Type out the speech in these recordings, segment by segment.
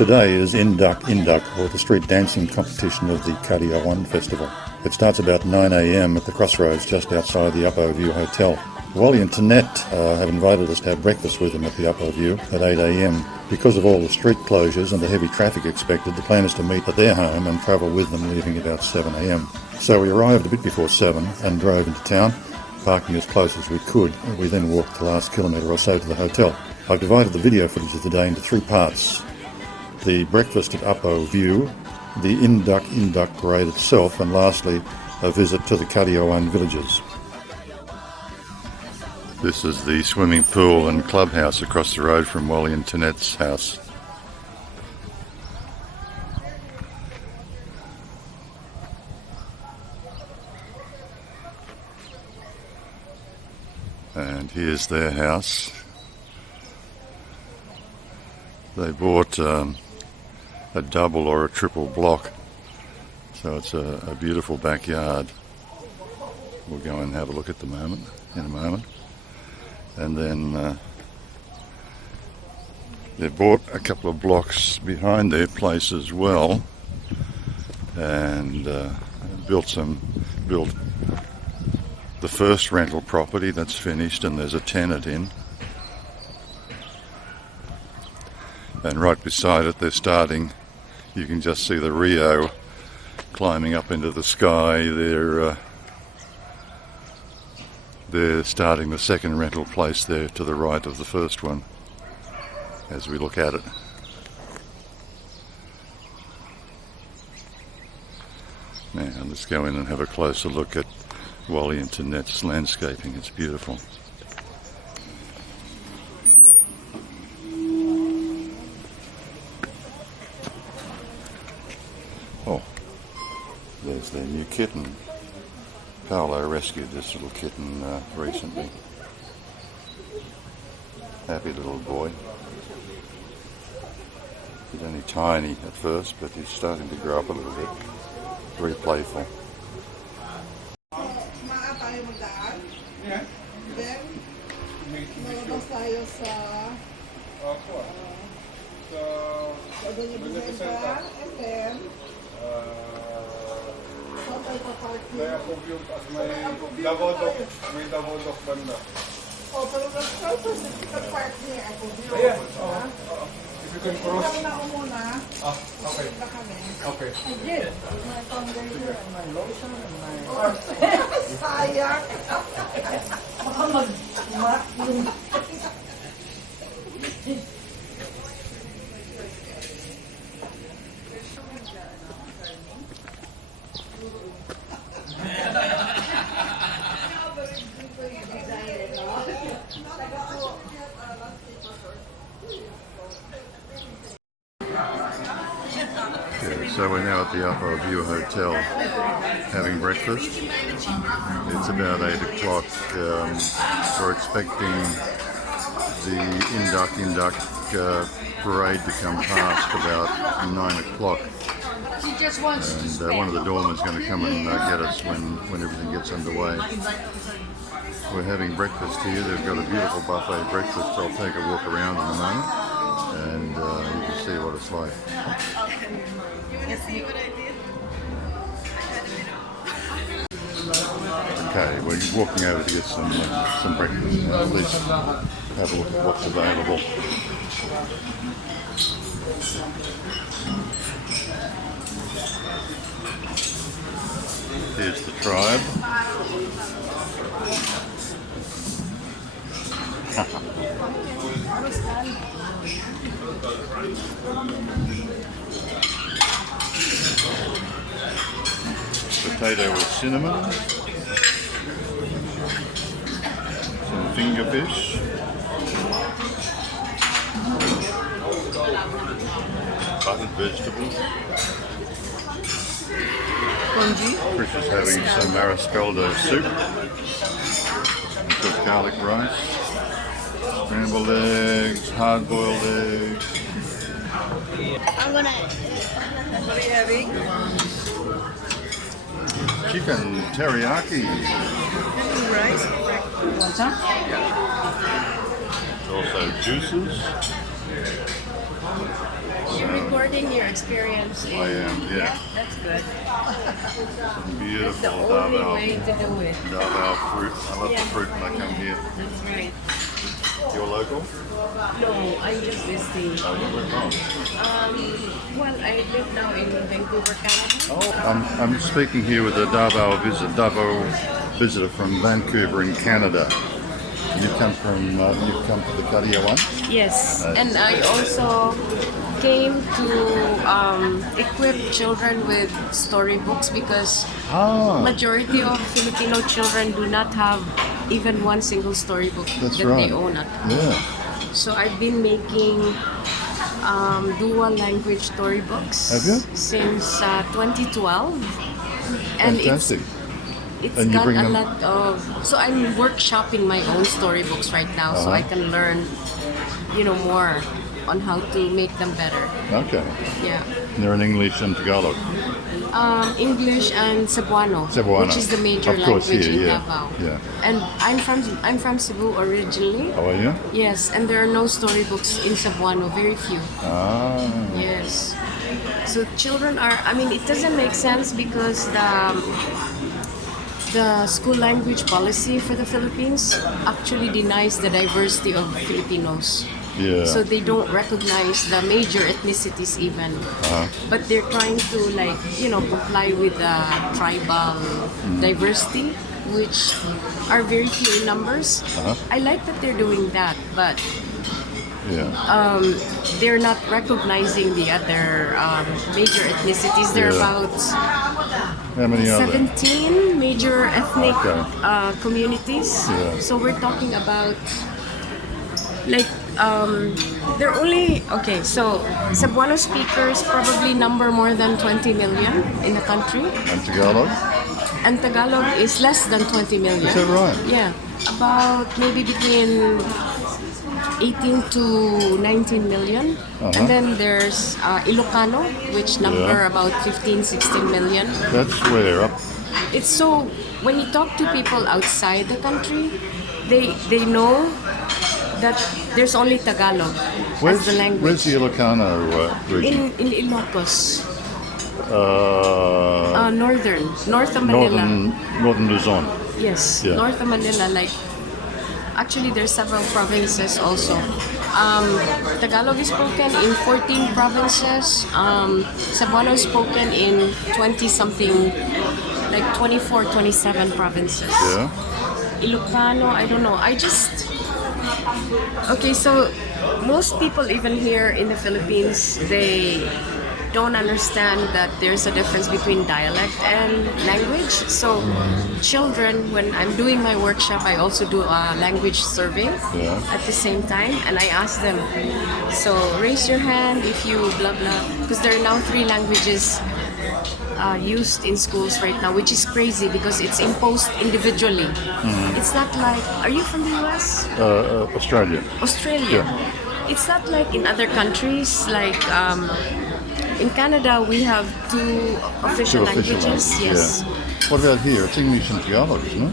Today is Induck, or the street dancing competition of the Kadayawan festival. It starts about 9 a.m. at the crossroads just outside the Apo View Hotel. Wally and Tinet have invited us to have breakfast with them at the Apo View at 8 a.m. Because of all the street closures and the heavy traffic expected, the plan is to meet at their home and travel with them, leaving about 7 a.m. So we arrived a bit before 7 and drove into town, parking as close as we could. We then walked the last kilometre or so to the hotel. I've divided the video footage of the day into 3 parts. The breakfast at Apo View, the Induck parade itself, and lastly, a visit to the Kadayawan villages. This is the swimming pool and clubhouse across the road from Wally and Tinet's house. And here's their house. They bought a double or a triple block, so it's a beautiful backyard. We'll go and have a look in a moment. And then they bought a couple of blocks behind their place as well, and built the first rental property that's finished, and there's a tenant in. And right beside it, they're starting. You can just see the Rio climbing up into the sky. They're starting the second rental place there to the right of the first one as we look at it. Now let's go in and have a closer look at Wally and Tinet's landscaping. It's beautiful. Oh, there's their new kitten. Paolo rescued this little kitten recently. Happy little boy. He's only tiny at first, but he's starting to grow up a little bit. Very playful. Apo View, may Davao banda. Oh, pero nag-park niya Apo View. Ayan, if you can cross. Okay. Okay. I did. My foundation and my lotion and my... Sayang! Baka mag-mat yung... So we're now at the Apo View Hotel having breakfast. It's about 8 o'clock. We're expecting the Induck parade to come past about 9 o'clock. And one of the doormen is going to come and get us when everything gets underway. We're having breakfast here. They've got a beautiful buffet breakfast. I'll take a walk around in a moment and you can see what it's like. Okay, we're walking over to get some breakfast now. At least have a look at what's available. Here's the tribe. Potato with cinnamon, some finger fish, buttered vegetables. Chris is having some marascaldo soup, with garlic rice, scrambled eggs, hard-boiled eggs. I'm gonna... What are you having? Chicken teriyaki. Rice? Want some? Also juices. You're recording your experience. I am, yeah. That's good. Beautiful The only Davao. way to do it. Davao fruit. I love Yeah. the fruit when I come here. That's right. You're local? No, I'm just visiting. Oh, you went wrong. Well, I live now in Vancouver, Canada. Oh, I'm speaking here with a Davao visitor from Vancouver in Canada. You come from the Kadayawan? Yes, and I also came to equip children with storybooks because Ah, majority of Filipino children do not have even one single storybook that's that right. they own at home. Yeah. So I've been making dual language storybooks Have you? since 2012, and Fantastic. it's And you got bring a them- lot of. So I'm workshopping my own storybooks right now, so I can learn, more on how to make them better. Okay. Yeah. They're in English and Tagalog. English and Cebuano, Cebuano. which is the major Of course, language here, in yeah. Davao. Yeah. And I'm from Cebu originally. How are you? Yes, and there are no storybooks in Cebuano, very few. Ah. Yes. So children are, it doesn't make sense because the school language policy for the Philippines actually denies the diversity of Filipinos. Yeah. So they don't recognize the major ethnicities even. But they're trying to comply with the tribal diversity, which are very few in numbers. I like that they're doing that, but Yeah. they're not recognizing the other major ethnicities. There are Yeah. about How many are there? 17 major ethnic Okay. communities. Yeah. So we're talking about they're only so Cebuano speakers probably number more than 20 million in the country, And Tagalog? and Tagalog is less than 20 million. Is that right? Yeah, about maybe between 18 to 19 million. And then there's Ilocano, which number Yeah. about 15, 16 million. That's where up. It's so, when you talk to people outside the country, they know that there's only Tagalog as the language. Where's the Ilocano region? In Ilocos, north of Manila. Northern Luzon. Yes, Yeah. north of Manila. Actually, there's several provinces also. Tagalog is spoken in 14 provinces. Cebuano is spoken in 20-something, 24, 27 provinces. Yeah. Ilocano, I don't know. Okay, so most people even here in the Philippines, they don't understand that there's a difference between dialect and language. So children, when I'm doing my workshop, I also do a language survey at the same time, and I ask them, so raise your hand if you blah blah, because there are now 3 languages used in schools right now, which is crazy because it's imposed individually. It's not like, are you from the US? Australia. Australia. It's not like in other countries, in Canada we have 2 official languages. Yes. Yeah. What about here? It's English and Tagalog, isn't it?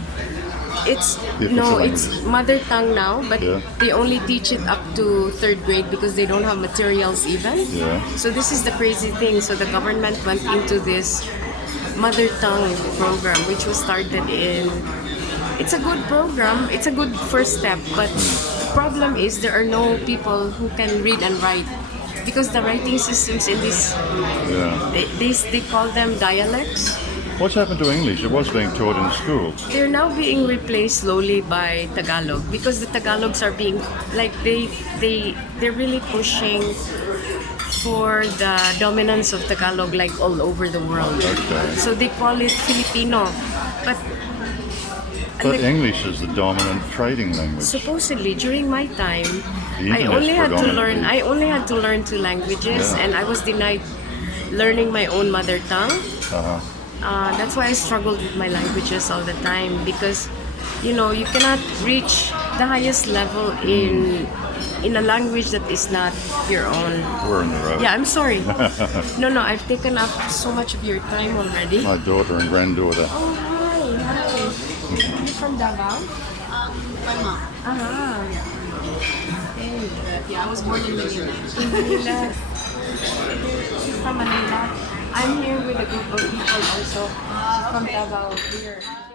It's The official it's languages. mother tongue now, but Yeah. they only teach it up to 3rd grade because they don't have materials even. Yeah. So this is the crazy thing. So the government went into this mother tongue program, which was started in. It's a good program. It's a good first step, but the problem is there are no people who can read and write because the writing systems in this Yeah. they call them dialects. What's happened to English? It was being taught in school. They're now being replaced slowly by Tagalog because the Tagalogs are being they're really pushing for the dominance of Tagalog all over the world. Okay. So they call it Filipino, but But English is the dominant trading language. supposedly during my time, The I internet's only had to learn. predominantly- I only had to learn 2 languages, Yeah. and I was denied learning my own mother tongue. Uh-huh. That's why I struggled with my languages all the time because, you cannot reach the highest level in a language that is not your own. We're in the road. Yeah, I'm sorry. No, I've taken up so much of your time already. My daughter and granddaughter. Oh, hi. You from Davao? My mom. Ah. Yeah, I was born in Manila. In Manila. She's from Manila. I'm here with a group of people also. She's from Davao here.